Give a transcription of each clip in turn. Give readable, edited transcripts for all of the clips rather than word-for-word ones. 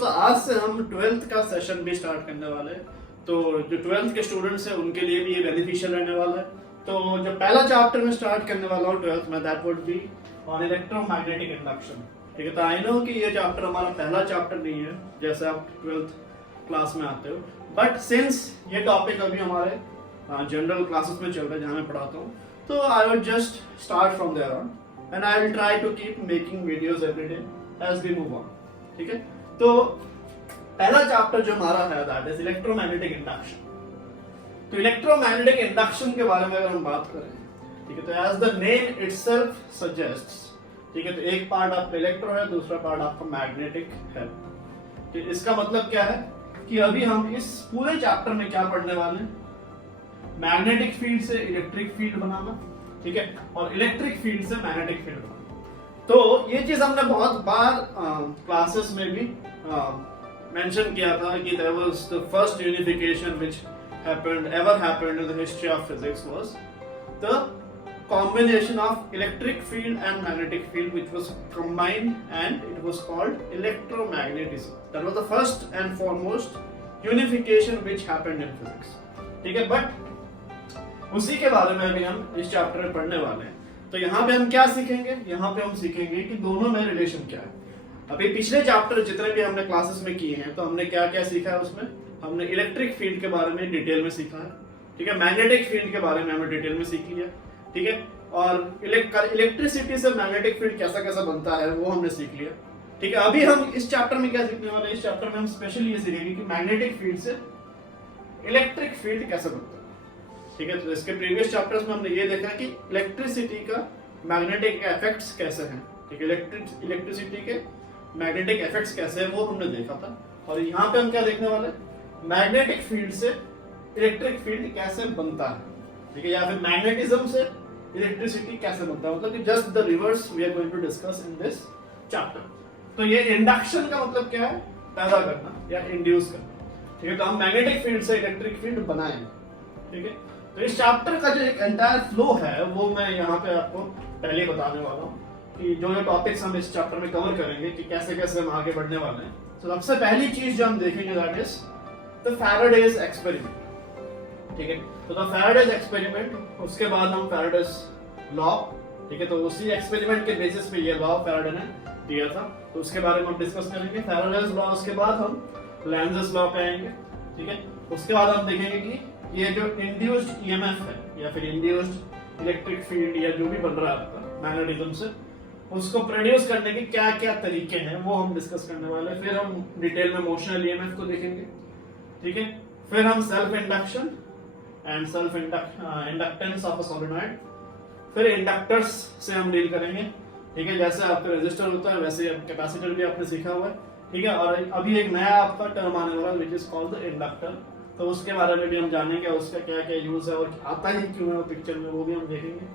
तो आज से हम 12th का सेशन भी स्टार्ट करने वाले हैं। तो जो 12th के स्टूडेंट्स हैं उनके लिए भी ये बेनिफिशियल रहने वाला है। तो जो पहला चैप्टर में स्टार्ट करने वाला हूँ 12th में, that would be on electromagnetic induction. ठीक है, तो आई नो कि ये चैप्टर हमारा पहला चैप्टर नहीं है जैसे आप 12th क्लास में आते हो, बट सिंस ये टॉपिक अभी हमारे जनरल क्लासेस में चल रहा है जहाँ मैं पढ़ाता हूँ, तो I will just start from there on and I will try to keep making videos every day as we move on. ठीक है, तो पहला चैप्टर जो हमारा है दैट इज इलेक्ट्रोमैग्नेटिक इंडक्शन। तो इलेक्ट्रोमैग्नेटिक इंडक्शन के बारे में अगर हम बात करें, ठीक है, तो as the name itself suggests, ठीक है, तो एक पार्ट आपका इलेक्ट्रो है, दूसरा पार्ट आपका मैग्नेटिक है। तो इसका मतलब क्या है कि अभी हम इस पूरे चैप्टर में क्या पढ़ने वाले हैं, मैग्नेटिक फील्ड से इलेक्ट्रिक फील्ड बनाना, ठीक है, और इलेक्ट्रिक फील्ड से मैग्नेटिक फील्ड बनाना। तो ये चीज हमने बहुत बार क्लासेस में भी मेंशन किया था कि there was the first unification which ever happened in the history of physics was the combination of electric field and magnetic field, which was combined and it was called electromagnetism. That was the first and foremost unification which happened in physics. ठीक है, but उसी के बारे में अभी हम इस chapter में पढ़ने वाले हैं। तो यहाँ पे हम क्या सीखेंगे, यहाँ पे हम सीखेंगे कि दोनों में रिलेशन क्या है। अभी पिछले चैप्टर जितने भी हमने क्लासेस में किए हैं तो हमने क्या क्या सीखा है, उसमें हमने इलेक्ट्रिक फील्ड के बारे में डिटेल में सीखा है, ठीक है, मैग्नेटिक फील्ड के बारे में हमने डिटेल में सीख लिया, ठीक है, और इलेक्ट्रिसिटी से मैग्नेटिक फील्ड कैसा कैसा बनता है वो हमने सीख लिया। ठीक है, अभी हम इस चैप्टर में क्या सीखने वाले हैं, इस चैप्टर में हम स्पेशली ये सीखेंगे कि मैग्नेटिक फील्ड से इलेक्ट्रिक फील्ड कैसे बनता है। ठीक है, तो इसके प्रीवियस चैप्टर्स में हमने ये देखा कि इलेक्ट्रिसिटी का मैग्नेटिक इफेक्ट्स कैसे हैं, ठीक है, इलेक्ट्रिसिटी के मैग्नेटिक इफेक्ट्स कैसे हैं वो हमने देखा था। और यहाँ पे हम क्या देखने वाले, मैग्नेटिक फील्ड से इलेक्ट्रिक फील्ड कैसे बनता है, ठीक है, या फिर मैग्नेटिज्म से इलेक्ट्रिसिटी कैसे बनता है, मतलब कि just the reverse we are going to discuss in this chapter. तो ये इंडक्शन का मतलब क्या है, पैदा करना या इंड्यूस करना। ठीक है, तो हम मैग्नेटिक फील्ड से इलेक्ट्रिक फील्ड बनाएंगे। ठीक है, तो इस चैप्टर का जो एक एंटायर फ्लो है वो मैं यहाँ पे आपको पहले बताने वाला हूँ कि जो जो टॉपिक्स हम इस चैप्टर में कवर करेंगे कि कैसे कैसे हम आगे बढ़ने वाले हैं। तो सबसे पहली चीज जो हम देखेंगे that is the Faraday's experiment. ठीक है, तो द फैराडेज एक्सपेरिमेंट, उसके बाद हम फैराडेज लॉ, ठीक है, तो उसी एक्सपेरिमेंट के बेसिस पे ये लॉ फैराडे ने दिया था, तो उसके बारे में हम डिस्कस करेंगे फैराडेज लॉ। उसके बाद हम लेंज़ेस लॉ पे आएंगे। ठीक है, उसके बाद हम देखेंगे कि ये जो इंड्यूस्ड ईएमएफ है या फिर इंड्यूस्ड इलेक्ट्रिक फील्ड या जो भी बन रहा है आपका मैग्नेटिज्म से, उसको प्रोड्यूस करने के क्या क्या तरीके हैं वो हम डिस्कस करने वाले हैं। फिर हम डिटेल में मोशनल ईएमएफ को देखेंगे। ठीक है, फिर हम self induction and self inductance of a solenoid, फिर इंडक्टर्स से हम डील करेंगे। ठीक है, जैसे आपका रेजिस्टर होता है वैसे कैपेसिटर भी आपने सीखा हुआ है। ठीक है, और अभी एक नया आपका टर्म आने वाला है which is called the inductor, तो उसके बारे में भी हम जानेंगे, उसका क्या क्या यूज है और आता ही क्यों है पिक्चर में, वो भी हम देखेंगे।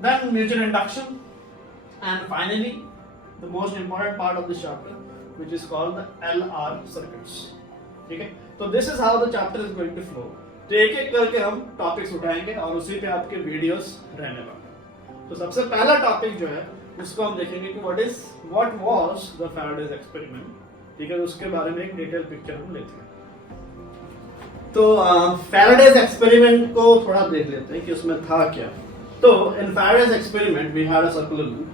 Then mutual induction and finally the most important part of this chapter which is called the LR circuits. ठीक है, तो this is how the chapter is going to flow. तो एक एक करके हम टॉपिक्स उठाएंगे और उसी पे आपके वीडियोस रहने वाले। तो सबसे पहला टॉपिक जो है उसको हम देखेंगे कि what was the Faraday's experiment। ठीक है, उसके बारे में एक डिटेल पिक्चर हम लेते हैं। तो फैराडेज एक्सपेरिमेंट को थोड़ा देख लेते हैं कि उसमें था क्या। तो in Faraday's experiment we had a circular loop.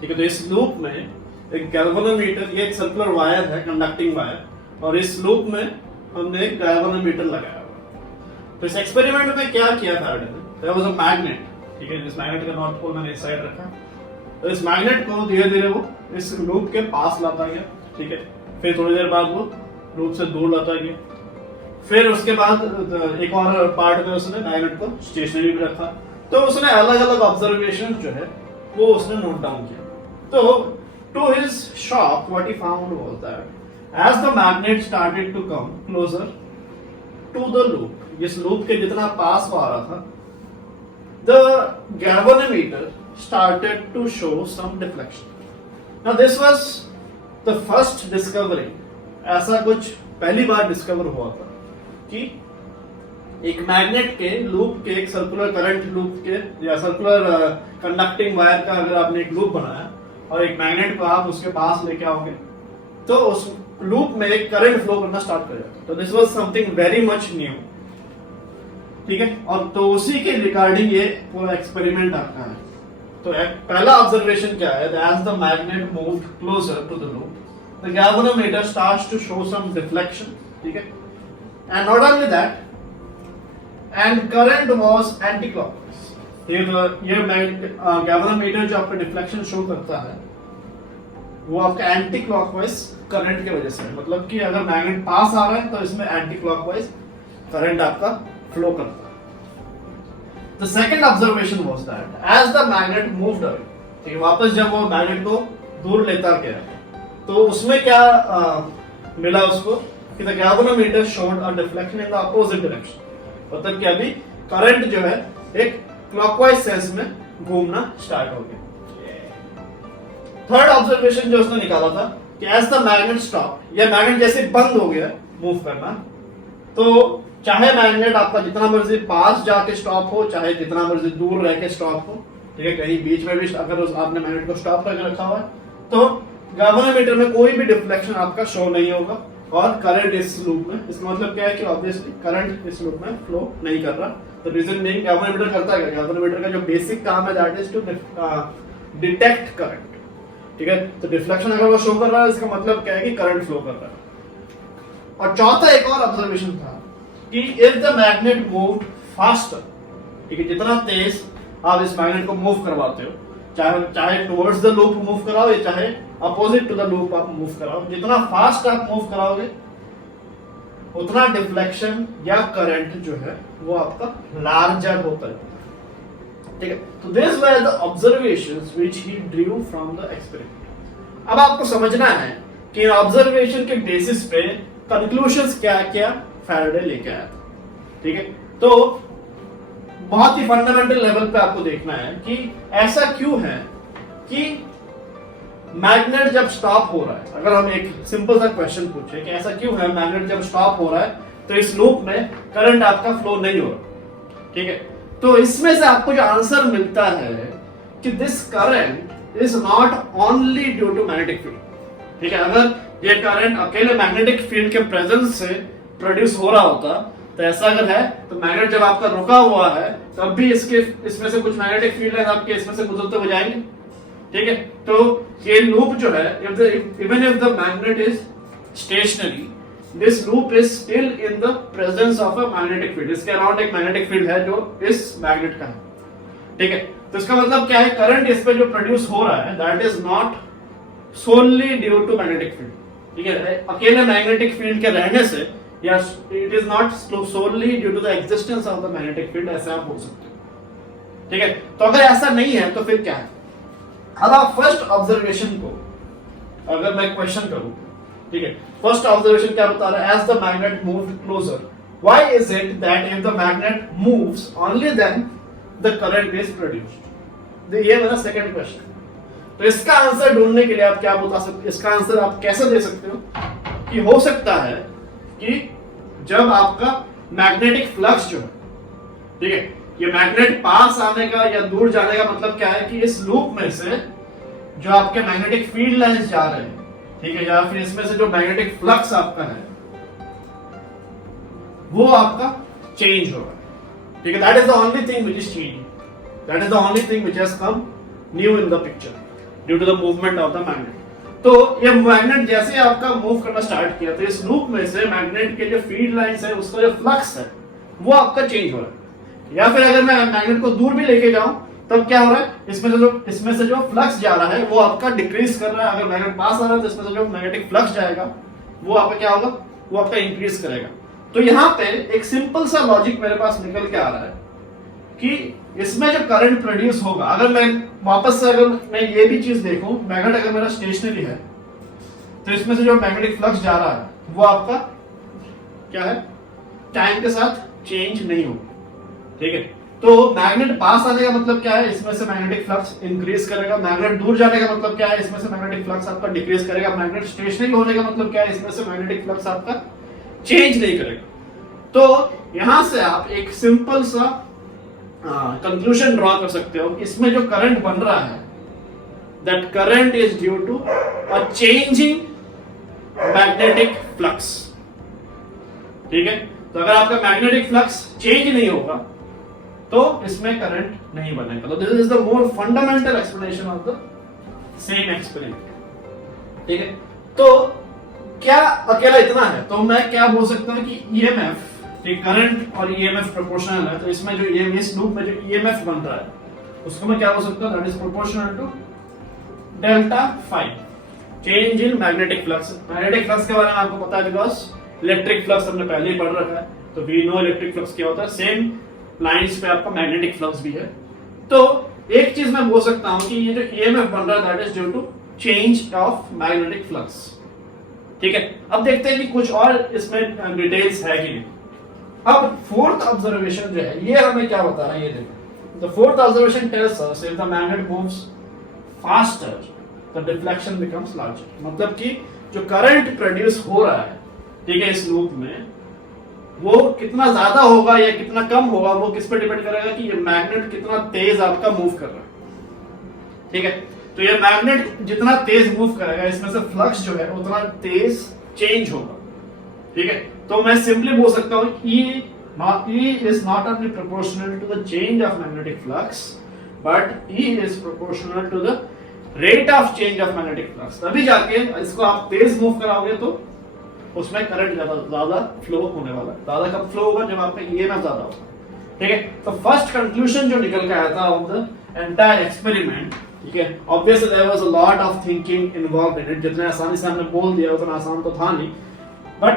ठीक है, तो इस लूप में एक गैल्वेनोमीटर, ये एक सर्कुलर वायर है, कंडक्टिंग वायर, और इस लूप में हमने एक गैल्वेनोमीटर लगाया हुआ। तो इस एक्सपेरिमेंट में क्या किया फैराडे ने, देयर वाज अ मैग्नेट। ठीक है, इस मैग्नेट का नॉर्थ पोल मैंने इस साइड रखा, तो इस मैग्नेट को धीरे धीरे वो इस लूप के पास लाता गया। ठीक है, फिर थोड़ी देर बाद वो लूप से दूर लाता गया, फिर उसके बाद एक और पार्ट में उसने मैग्नेट को स्टेशनरी भी रखा। तो उसने अलग अलग ऑब्जर्वेशन जो है वो उसने नोट डाउन किया। तो to his shock what he found was that as the magnet started to come closer to the loop, इस लूप के जितना पास वो आ रहा था, the galvanometer started to show some deflection. Now this was the first discovery, ऐसा कुछ पहली बार discover हुआ था कि एक मैग्नेट के लूप के, एक सर्कुलर करंट लूप के या सर्कुलर कंडक्टिंग वायर का अगर आपने एक लूप बनाया और एक मैग्नेट को आप उसके पास लेके आओगे तो उस लूप में एक करंट फ्लो करना स्टार्ट कर जाता है। तो this was something very much new, ठीक है। और तो उसी के रिगार्डिंग ये पूरा एक्सपेरिमेंट आपका है। तो पहला ऑब्जर्वेशन क्या है, as the magnet moved closer to the loop the galvanometer starts to show some deflection, ठीक है। And not only that, and current was anticlockwise. ये गैल्वेनोमीटर जो आपका डिफ्लेक्शन शो करता है वो आपका एंटी क्लॉकवाइज करंट की वजह से है। मतलब कि अगर मैग्नेट पास आ रहा है तो इसमें एंटी क्लॉकवाइज करंट आपका फ्लो करता है। The second observation was that as the magnet moved away, ठीक है, वापस जब वो मैग्नेट को दूर लेता गया तो उसमें क्या मिला उसको कि the galvanometer showed a deflection in the opposite direction. मतलब कि अभी करंट जो है एक क्लॉकवाइज सेंस में घूमना स्टार्ट हो गया। थर्ड ऑब्जर्वेशन जो उसने निकाला था कि एज द मैग्नेट स्टॉप, या मैग्नेट जैसे बंद हो गया मूव करना, तो चाहे मैग्नेट आपका जितना मर्जी पास जाके स्टॉप हो, चाहे जितना मर्जी दूर रह के स्टॉप हो, ठीक है, कहीं बीच में भी अगर आपने मैग्नेट को स्टॉप करके रखा हुआ है तो गैल्वेनोमीटर में कोई भी डिफ्लेक्शन आपका शो नहीं होगा और करंट इस लूप में, इसका मतलब क्या है कि ऑब्वियसली करंट इस लूप में फ्लो नहीं कर रहा। तो रीजन बीइंग गैल्वेनोमीटर करता है, गैल्वेनोमीटर का जो बेसिक काम है that is to detect current, ठीक है। तो डिफ्लेक्शन अगर वो शो कर रहा है इसका मतलब क्या है कि करंट फ्लो कर रहा है। और चौथा एक और ऑब्जर्वेशन था कि if the magnet moved faster, ठीक है, जितना तेज आप इस मैग्नेट को मूव करवाते हो, चाहे टुवर्ड्स द लूप मूव कराओ या चाहे अपोजिट टू द लूप आप मूव कराओ, जितना फास्ट आप मूव कराओगे उतना डिफ्लेक्शन या करंट जो है वो आपका लार्जर होता है, ठीक है। तो this were the observations which he Drew from the experiment. अब आपको समझना है कि ऑब्जर्वेशन के बेसिस पे कंक्लूजंस क्या क्या फैराडे लेके आया था, ठीक है। तो बहुत ही फंडामेंटल लेवल पे आपको देखना है कि ऐसा क्यों है कि मैग्नेट जब स्टॉप हो रहा है, अगर हम एक सिंपल सा क्वेश्चन पूछे कि ऐसा क्यों है मैग्नेट जब स्टॉप हो रहा है तो इस लूप में करंट आपका फ्लो नहीं हो रहा, ठीक है। तो इसमें से आपको जो आंसर मिलता है कि this current is not only due to magnetic field, ठीक है। अगर ये करंट अकेले मैग्नेटिक फील्ड के प्रेजेंस से प्रोड्यूस हो रहा होता तो ऐसा अगर है तो मैग्नेट जब आपका रुका हुआ है तब भी इसमें से कुछ मैग्नेटिक फील्ड है आपके इसमें से गुजरते हुए जाएंगे, ठीक है। तो ये लूप जो है even if the magnet is stationary, this loop is still in the presence of a magnetic field. इसके अराउंड एक मैग्नेटिक फील्ड है जो इस मैग्नेट का है, ठीक है। तो इसका मतलब क्या है, करंट इस पे जो प्रोड्यूस हो रहा है that is not solely due to magnetic field, ठीक है। अकेले मैग्नेटिक फील्ड के रहने से या it is not solely due to the existence of the magnetic field, ऐसा आप बोल सकते हो, ठीक है। तो अगर ऐसा नहीं है तो फिर क्या है। अब आप फर्स्ट ऑब्जर्वेशन को अगर मैं क्वेश्चन करूं, ठीक है, फर्स्ट ऑब्जर्वेशन क्या बता रहा है, as the magnet moved closer why is it that if the magnet moves only then the current is produced. ये मेरा सेकंड क्वेश्चन। तो इसका आंसर ढूंढने के लिए आप क्या बता सकते, इसका आंसर आप कैसे दे सकते हो कि हो सकता है कि जब आपका मैग्नेटिक फ्लक्स जो है, ठीक है, ये मैग्नेट पास आने का या दूर जाने का मतलब क्या है कि इस लूप में से जो आपके मैग्नेटिक फील्ड लाइंस जा रहे हैं, ठीक है, या फिर इसमें से जो मैग्नेटिक फ्लक्स आपका है वो आपका चेंज हो रहा है, ठीक है। That is the only thing which is changing, that is the only thing which has come new in the picture due to the movement of the magnet. तो ये मैग्नेट जैसे आपका मूव करना स्टार्ट किया तो इस लूप में से मैग्नेट के जो फील्ड लाइंस है उसका जो फ्लक्स है वो आपका चेंज हो रहा है। या फिर अगर मैं मैग्नेट को दूर भी लेके जाऊं तब क्या हो रहा है, इसमें से जो फ्लक्स जा रहा है वो आपका डिक्रीज कर रहा है। अगर मैग्नेट पास आ रहा है तो इसमें से जो मैग्नेटिक फ्लक्स जाएगा वो आपका क्या होगा, वो आपका इंक्रीज करेगा। तो यहाँ पे एक सिंपल सा लॉजिक मेरे पास निकल के आ रहा है कि इसमें जो करंट प्रोड्यूस होगा, अगर मैं वापस से अगर मैं ये भी चीज देखूं, मैग्नेट अगर मेरा स्टेशनरी है तो इसमें से जो मैग्नेटिक फ्लक्स जा रहा है वो आपका क्या है, टाइम के साथ चेंज नहीं होगा, ठीक है। तो मैग्नेट पास आने का मतलब क्या है, इसमें से मैग्नेटिक फ्लक्स इंक्रीज करेगा। मैग्नेट दूर जाने का मतलब क्या है, इसमें से मैग्नेटिक फ्लक्स आपका डिक्रीज करेगा। मैग्नेट स्टेशनरी होने का मतलब क्या है, इसमें से मैग्नेटिक फ्लक्स आपका चेंज नहीं करेगा। तो यहां से आप एक सिंपल सा कंक्लूजन ड्रॉ कर सकते हो कि इसमें जो करंट बन रहा है that current is due to a changing magnetic flux. ठीक है, तो अगर आपका मैग्नेटिक फ्लक्स चेंज नहीं होगा तो इसमें करंट नहीं बनेगा। तो this is the more fundamental explanation of the same experiment. ठीक है, तो क्या अकेला इतना है? तो मैं क्या बोल सकता हूं कि ईएमएफ, करंट और ईएमएफ प्रोपोर्शनल है, तो इसमें जो इस लूप में जो ईएमएफ बन रहा है उसको मैं क्या बोल सकता हूं? That is proportional to delta phi, change in magnetic flux. Magnetic flux के बारे में आपको पता है बिकॉज इलेक्ट्रिक फ्लक्स हमने पहले ही पढ़ रखा है, तो वी नो इलेक्ट्रिक फ्लक्स क्या होता है। सेम लाइंस पे आपका मैग्नेटिक फ्लक्स भी है। तो एक चीज मैं बोल सकता हूं कि ये जो ईएमएफ बन रहा है that is due to change of magnetic flux. ठीक है, अब देखते हैं कि कुछ और इसमें डिटेल्स है कि नहीं। अब फोर्थ ऑब्जर्वेशन जो है ये हमें क्या बता रहा है, ये देखो। The fourth observation tells us if the magnet moves faster the deflection becomes larger. मतलब कि जो करंट प्रोड्यूस हो रहा है, ठीक है, इस लूप में वो कितना ज्यादा होगा या कितना कम होगा वो किस पे डिपेंड करेगा कि ये मैग्नेट कितना तेज आपका मूव कर रहा है। ठीक है, तो ये मैग्नेट जितना तेज मूव करेगा इसमें से फ्लक्स जो है उतना तेज चेंज होगा। ठीक है, तो मैं सिंपली बोल सकता हूं E is not only proportional to the change of magnetic flux but E is proportional to the rate of change of magnetic flux। तभी जाके इसको आप तेज मूव कराओगे तो उसमें करंट ज्यादा फ्लो होने वाला है। ज्यादा कब फ्लो होगा? जब आपका ईएमएफ ज्यादा होगा। ठीक है, तो फर्स्ट कंक्लूजन जो निकल के आया था ऑफ द एंटायर एक्सपेरिमेंट, ठीक है, obviously there was a lot of thinking involved in it. जितने आसानी से हमने बोल दिया उतना आसान तो था नहीं, बट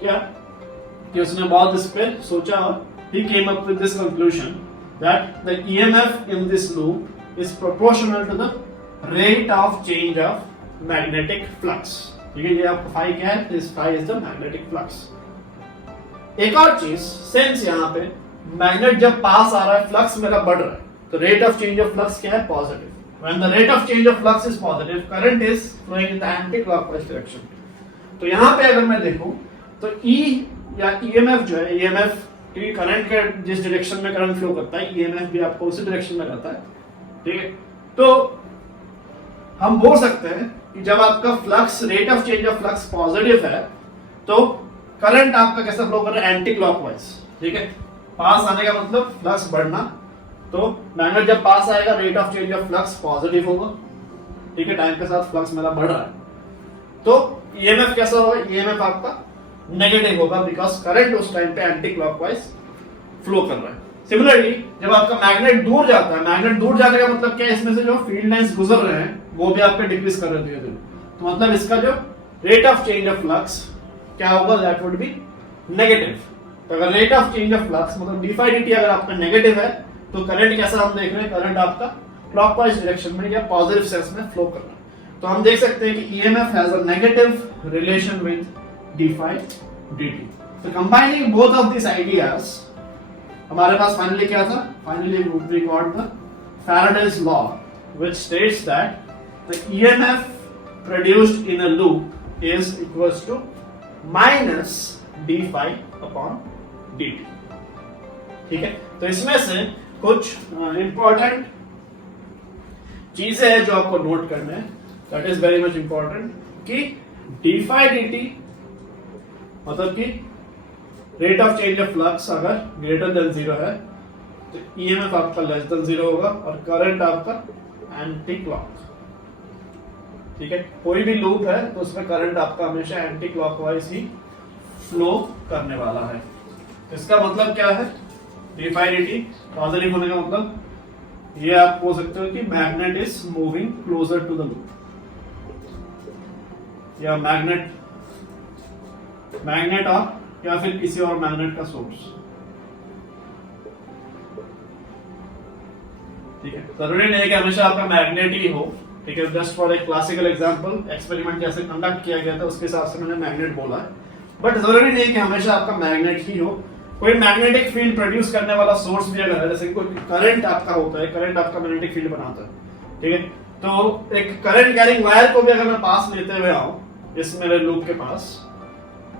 क्या कि उसने बहुत इस पे सोचा और he came up with this conclusion that the EMF in this loop is proportional to the rate of change of magnetic flux। ठीक है, ये आपका फाई क्या है? This phi is the magnetic flux. एक और चीज, सेंस यहाँ पे मैग्नेट जब पास आ रहा है फ्लक्स मेरा बढ़ रहा है, तो rate of change of flux क्या है? Positive. When the rate of change of flux is positive current is flowing in the anticlockwise direction. तो यहाँ पे अगर मैं देखूं तो E या ईएमएफ जो है, ईएमएफ क्योंकि करंट के जिस डायरेक्शन में करंट फ्लो करता है ईएमएफ भी आपको उसी डायरेक्शन में रहता है। ठीक है, तो हम बोल सकते हैं कि जब आपका flux, rate of change of flux positive है तो करंट आपका कैसा फ्लो कर रहा है? Anti clockwise. ठीक है, पास आने का मतलब फ्लक्स बढ़ना, तो मैग्नेट जब पास आएगा rate of change of flux positive होगा। ठीक है, टाइम के साथ फ्लक्स मेरा बढ़ रहा है, तो ईएमएफ कैसा होगा? ईएमएफ आपका नेगेटिव होगा बिकॉज करंट उस टाइम पे एंटी क्लॉकवाइज फ्लो कर रहा है। सिमिलरली जब आपका मैग्नेट दूर जाता है, मैग्नेट दूर जाने का मतलब क्या है? इसमें से जो फील्ड लाइंस गुजर रहे हैं वो भी आपके डिक्रीज कर रहे हैं, तो मतलब इसका जो rate of change of flux क्या होगा? That would be negative. तो अगर rate of change of flux मतलब डी फाई dt अगर आपका नेगेटिव है तो करंट कैसा हम देख रहे हैं? करंट आपका क्लॉकवाइज डायरेक्शन में या पॉजिटिव सेंस में फ्लो कर रहा है। तो हम देख सकते हैं कि EMF has a negative relation with D phi dt। So combining both of these ideas, हमारे पास फाइनली क्या था? Finally we got the Faraday's law which states that the EMF produced in a loop is equals to minus d phi upon dt। ठीक है, तो इसमें से कुछ important चीजें हैं जो आपको नोट करना है, that is very much important, कि d phi dt मतलब कि rate of change of flux अगर ग्रेटर देन 0 है तो ईएमएफ आपका लेस देन 0 होगा और करंट आपका एंटी क्लॉक। ठीक है, कोई भी लूप है तो उसमें करंट आपका हमेशा एंटी क्लॉकवाइज ही फ्लो करने वाला है। इसका मतलब क्या है? डी फाई dt पॉजिटिव होने का मतलब ये आप बोल सकते हो कि magnet is moving closer to the loop, या मैग्नेट और या फिर किसी और मैग्नेट का सोर्स। ठीक है, जरूरी नहीं है कि हमेशा आपका मैग्नेट ही हो। ठीक है, जस्ट फॉर एक क्लासिकल एग्जांपल, एक्सपेरिमेंट जैसे कंडक्ट किया गया था उसके हिसाब से मैंने मैग्नेट बोला है, बट जरूरी नहीं है कि हमेशा आपका मैग्नेट ही हो। कोई मैग्नेटिक फील्ड प्रोड्यूस करने वाला सोर्स भी अगर है, जैसे कोई करंट आपका होता है, करंट आपका मैग्नेटिक फील्ड बनाता है। ठीक है, तो एक करंट कैरिंग वायर को भी अगर मैं पास लेते हुए आऊं इस मेरे लूप के पास,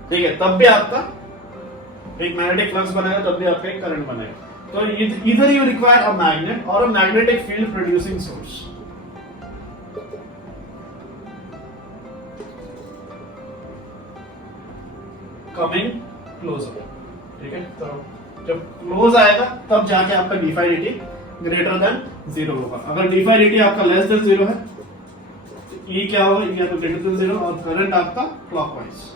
ठीक है, तब भी आपका एक मैग्नेटिक फ्लक्स बनेगा, तब भी आपका एक करंट बनेगा। तो इधर यू रिक्वायर अ मैग्नेट और a magnetic field producing source. Coming closer, ठीक है। तो जब क्लोज आएगा तब जाके आपका डिफाई dt ग्रेटर देन 0 होगा। अगर डिफाई dt आपका लेस देन 0 है तो E क्या होगा, E आपका ग्रेटर देन 0 और करंट आपका क्लॉकवाइज।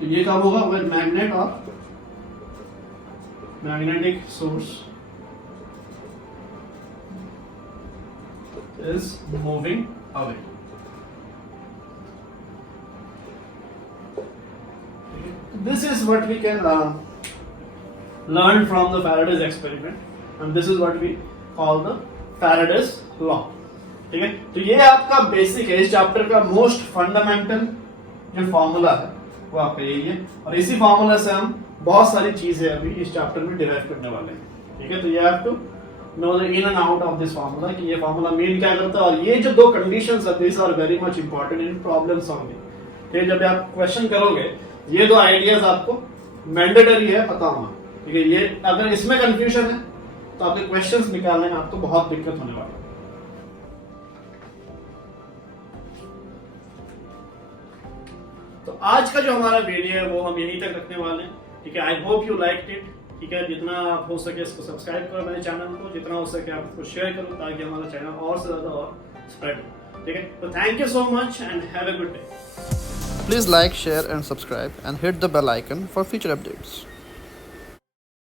तो ये कब होगा, when magnet or magnetic source is moving away। This is what we can learn from the Faraday's experiment, and this is what we call the Faraday's law, ठीक है। तो ये आपका बेसिक है, इस चैप्टर का मोस्ट फंडामेंटल जो formula है वो आपका यही है, और इसी फॉर्मूला से हम बहुत सारी चीजें अभी इस चैप्टर में डिराइव करने वाले हैं, ठीक है। तो you have to know the in and out of this formula कि ये फॉर्मूला मीन क्या करता है, और ये जो दो कंडीशंस है this are very much important in problem solving, ठीक है। जब आप क्वेश्चन करोगे ये दो आइडियाज आपको मैंडेटरी है पता होना, ठीक है। ये अगर इसमें कंफ्यूजन है तो आपके क्वेश्चंस निकालने में आपको बहुत दिक्कत होने वाली है। तो आज का जो हमारा वीडियो है वो हम यहीं तक रखने वाले हैं, ठीक है। I hope you like it, ठीक है। जितना हो सके इसको सब्सक्राइब करो मेरे चैनल को, जितना हो सके आप इसको शेयर करो ताकि हमारा चैनल और से ज्यादा और स्प्रेड हो, ठीक है। तो thank you so much and have a good day. Please like, share and subscribe and hit the bell icon for future updates.